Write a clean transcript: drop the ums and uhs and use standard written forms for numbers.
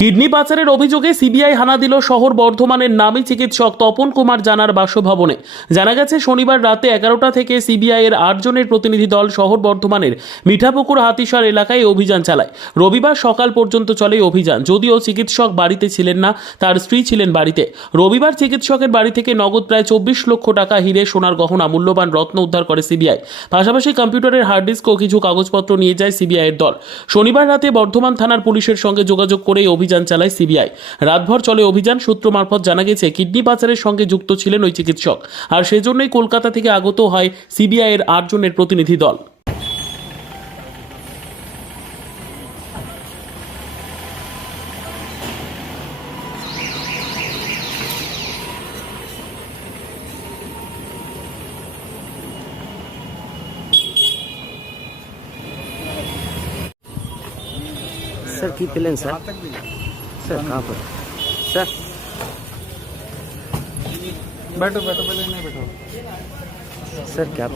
Kidney পাচারের অভিযোগে CBI হানা দিল শহর বর্ধমানের নামী চিকিৎসক তপন কুমার জানার বাসভবনে। জানা গেছে শনিবার রাতে 11টা থেকে সিবিআই এর 8 জনের প্রতিনিধি দল শহর বর্ধমানের মিঠাপুকুর হাতিসার এলাকায় অভিযান চালায়। রবিবার সকাল পর্যন্ত চলে অভিযান। যদিও চিকিৎসক বাড়িতে ছিলেন না, তার স্ত্রী ছিলেন বাড়িতে। রবিবার চিকিৎসকের বাড়ি থেকে নগদ প্রায় 24 লক্ষ টাকা, হিরে, সোনার গহনা, মূল্যবান রত্ন উদ্ধার করে সিবিআই। পাশাপাশি কম্পিউটারের হার্ড ডিস্ক ও কিছু কাগজপত্র নিয়ে যায় সিবিআই এর দল। শনিবার রাতে বর্ধমান থানার পুলিশের সঙ্গে যোগাযোগ করে অভিযান চালায় সিবিআই। রাতভর চলে অভিযান। সূত্র মারফত জানা গেছে কিডনি পাচারের সঙ্গে যুক্ত ছিলেন ওই চিকিৎসক, আর সেজন্যই কলকাতা থেকে আগত হয় সিবিআই এর 8 জনের প্রতিনিধি দল। सर की प्लेन सर सर कहाँ पर सर बैठो बैठो, पहले नहीं बैठो सर क्या पर